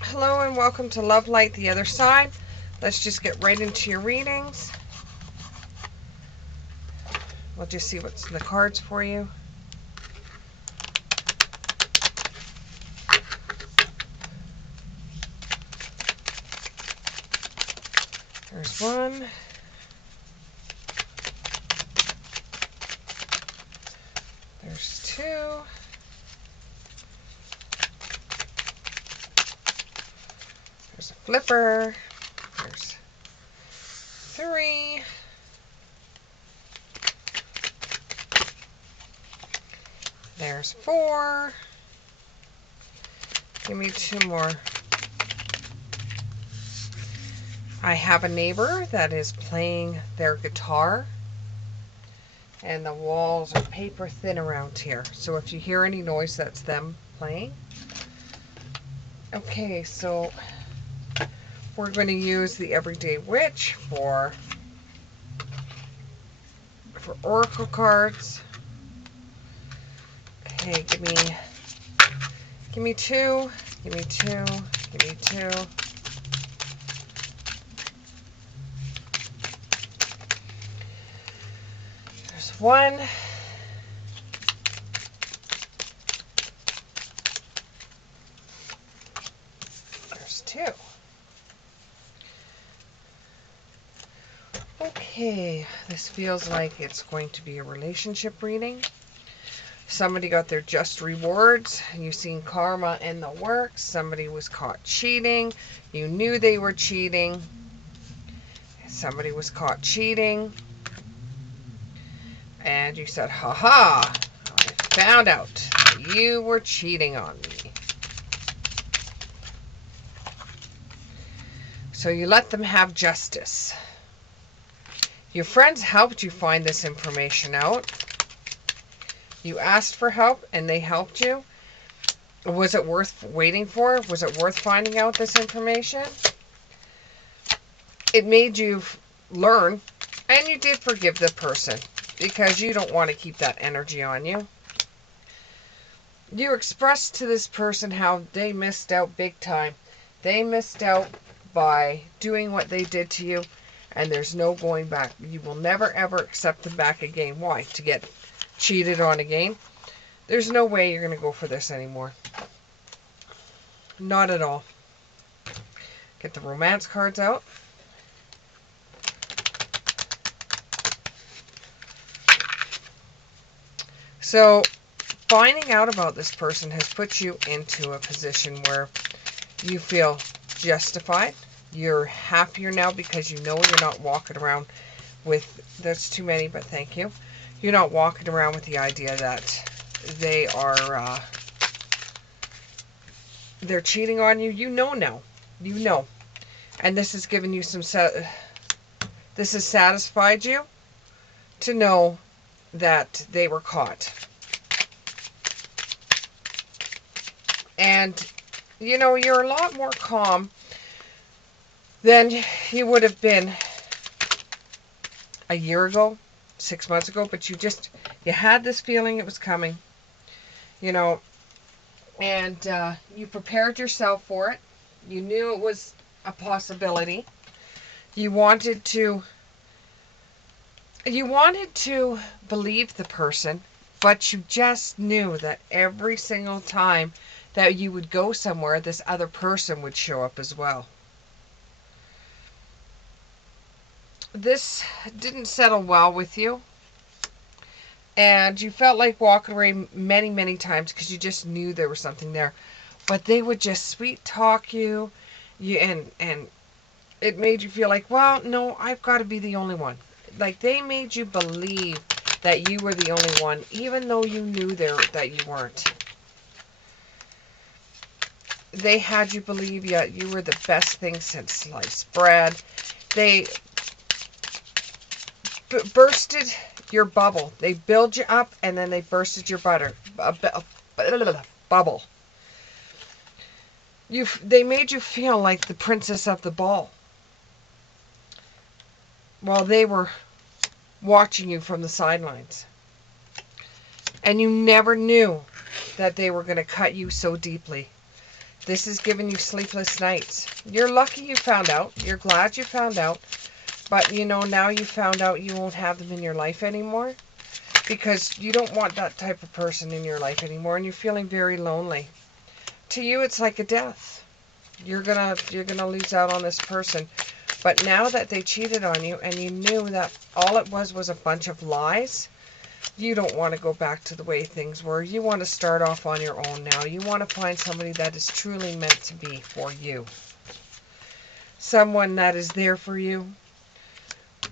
Hello and welcome to Love Light the Other Side. Let's just get right into your readings. We'll just see what's in the cards for you. There's one. There's two. There's a flipper. There's three. There's four. Give me two more. I have a neighbor that is playing their guitar, and the walls are paper thin around here. So if you hear any noise, that's them playing. Okay, so we're going to use the Everyday Witch for oracle cards. Okay, give me two, give me two, give me two. There's one. There's two. Okay, this feels like it's going to be a relationship reading. Somebody got their just rewards. You've seen karma in the works. Somebody was caught cheating. You knew they were cheating. Somebody was caught cheating. And you said, ha, I found out that you were cheating on me. So you let them have justice. Your friends helped you find this information out. You asked for help and they helped you. Was it worth waiting for? Was it worth finding out this information? It made you learn, and you did forgive the person because you don't want to keep that energy on you. You expressed to this person how they missed out big time. They missed out by doing what they did to you, and there's no going back. You will never ever accept them back again. Why? To get cheated on again? There's no way you're going to go for this anymore. Not at all. Get the romance cards out. So, finding out about this person has put you into a position where you feel justified. You're happier now because you know you're not walking around with, that's too many, but thank you. You're not walking around with the idea that they are, they're cheating on you. You know now. You know. And this has given you some, this has satisfied you to know that they were caught. And, you know, you're a lot more calm than you would have been a year ago, 6 months ago, but you had this feeling it was coming, you know, and you prepared yourself for it. You knew it was a possibility. You wanted to believe the person, but you just knew that every single time that you would go somewhere, this other person would show up as well. This didn't settle well with you, and you felt like walking away many, many times because you just knew there was something there. But they would just sweet talk you, and it made you feel like, well, no, I've got to be the only one. Like, they made you believe that you were the only one, even though you knew that you weren't. They had you believe you were the best thing since sliced bread. They bursted your bubble. They build you up, and then they bursted your bubble. They made you feel like the princess of the ball, while they were watching you from the sidelines. And you never knew that they were going to cut you so deeply. This is giving you sleepless nights. You're lucky you found out. You're glad you found out. But, you know, now you found out you won't have them in your life anymore. Because you don't want that type of person in your life anymore. And you're feeling very lonely. To you, it's like a death. You're gonna lose out on this person. But now that they cheated on you and you knew that all it was a bunch of lies, you don't want to go back to the way things were. You want to start off on your own now. You want to find somebody that is truly meant to be for you. Someone that is there for you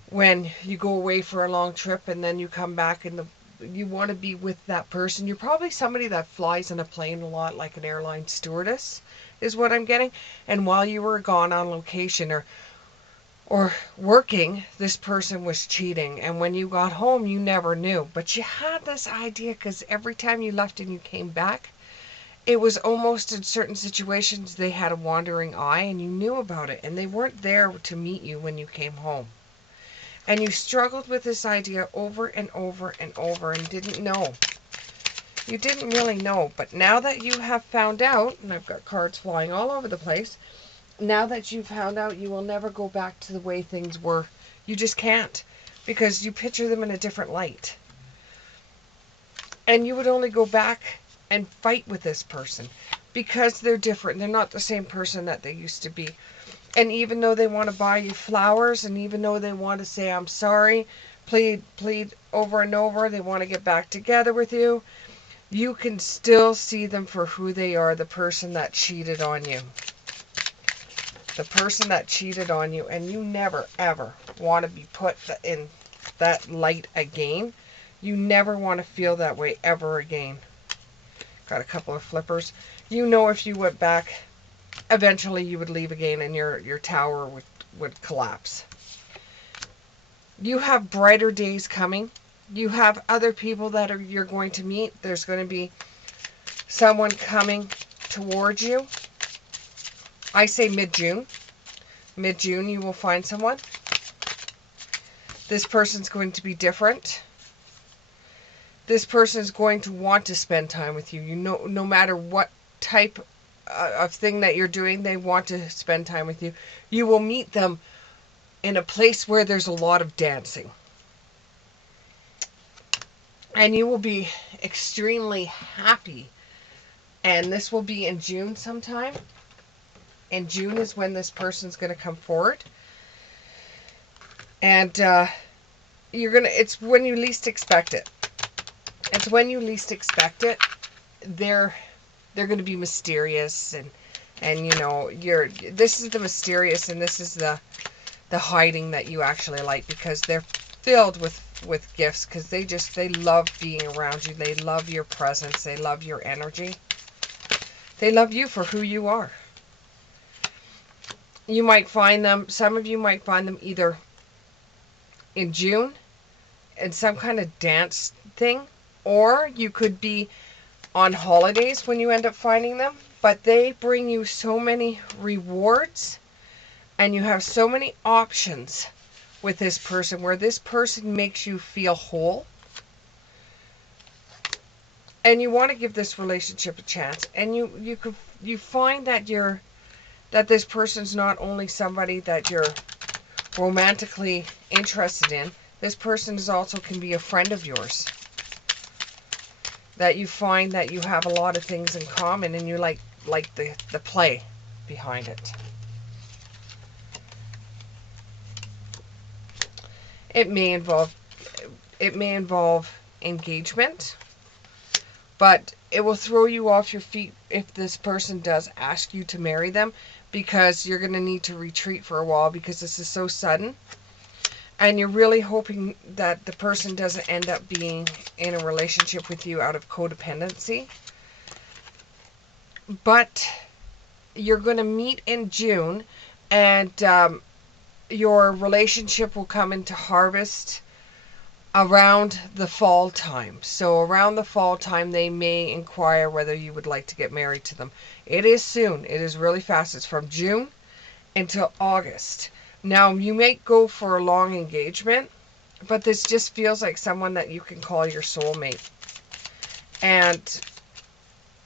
when you go away for a long trip and then you come back and you want to be with that person. You're probably somebody that flies in a plane a lot, like an airline stewardess, is what I'm getting. And while you were gone on location or working, this person was cheating. And when you got home, you never knew. But you had this idea because every time you left and you came back, it was almost in certain situations they had a wandering eye and you knew about it. And they weren't there to meet you when you came home. And you struggled with this idea over and over and over and didn't know. You didn't really know. But now that you have found out, and I've got cards flying all over the place, now that you've found out, you will never go back to the way things were. You just can't. Because you picture them in a different light. And you would only go back and fight with this person. Because they're different. They're not the same person that they used to be. And even though they want to buy you flowers, and even though they want to say, I'm sorry, plead over and over, they want to get back together with you, you can still see them for who they are, the person that cheated on you. The person that cheated on you, and you never, ever want to be put in that light again. You never want to feel that way ever again. Got a couple of flippers. You know if you went back, eventually you would leave again and your tower would collapse. You have brighter days coming. You have other people that you're going to meet. There's going to be someone coming towards you. I say mid-June. Mid-June you will find someone. This person's going to be different. This person is going to want to spend time with you. You know, no matter what type of thing that you're doing, they want to spend time with you. You will meet them in a place where there's a lot of dancing. And you will be extremely happy. And this will be in June sometime. And June is when this person's going to come forward. And it's when you least expect it. It's when you least expect it. They're going to be mysterious and you know, this is the mysterious and this is the hiding that you actually like, because they're filled with gifts, because they love being around you. They love your presence. They love your energy. They love you for who you are. You might find them, some of you might find them either in June in some kind of dance thing, or you could be on holidays when you end up finding them. But they bring you so many rewards and you have so many options with this person, where this person makes you feel whole. And you want to give this relationship a chance. And you find that that this person's not only somebody that you're romantically interested in. This person is also can be a friend of yours. That you find that you have a lot of things in common and you like the play behind it. It may involve engagement, but it will throw you off your feet if this person does ask you to marry them, because you're going to need to retreat for a while because this is so sudden. And you're really hoping that the person doesn't end up being in a relationship with you out of codependency. But you're going to meet in June, and your relationship will come into harvest around the fall time. So around the fall time, they may inquire whether you would like to get married to them. It is soon. It is really fast. It's from June until August. Now, you may go for a long engagement, but this just feels like someone that you can call your soulmate. And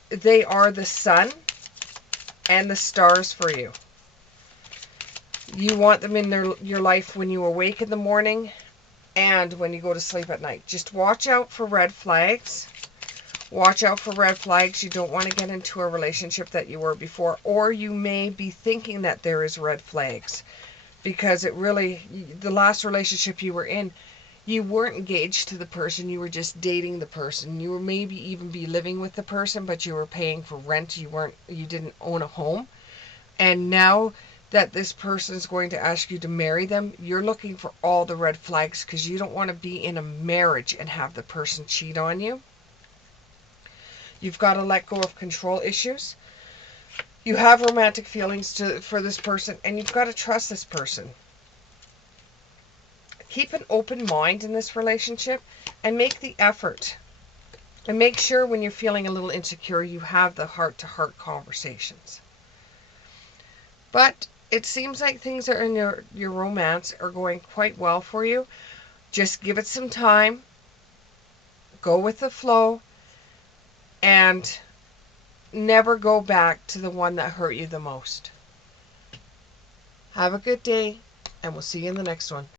they are the sun and the stars for you. You want them in your life when you awake in the morning and when you go to sleep at night. Just watch out for red flags. Watch out for red flags. You don't want to get into a relationship that you were before, or you may be thinking that there is red flags because the last relationship you were in, you weren't engaged to the person, you were just dating the person. You were maybe even be living with the person, but you were paying for rent. You didn't own a home. And now that this person is going to ask you to marry them, you're looking for all the red flags because you don't want to be in a marriage and have the person cheat on you. You've got to let go of control issues. You have romantic feelings for this person, and you've got to trust this person. Keep an open mind in this relationship and make the effort. And make sure when you're feeling a little insecure, you have the heart-to-heart conversations. But it seems like things are in your romance are going quite well for you. Just give it some time. Go with the flow. And never go back to the one that hurt you the most. Have a good day, and we'll see you in the next one.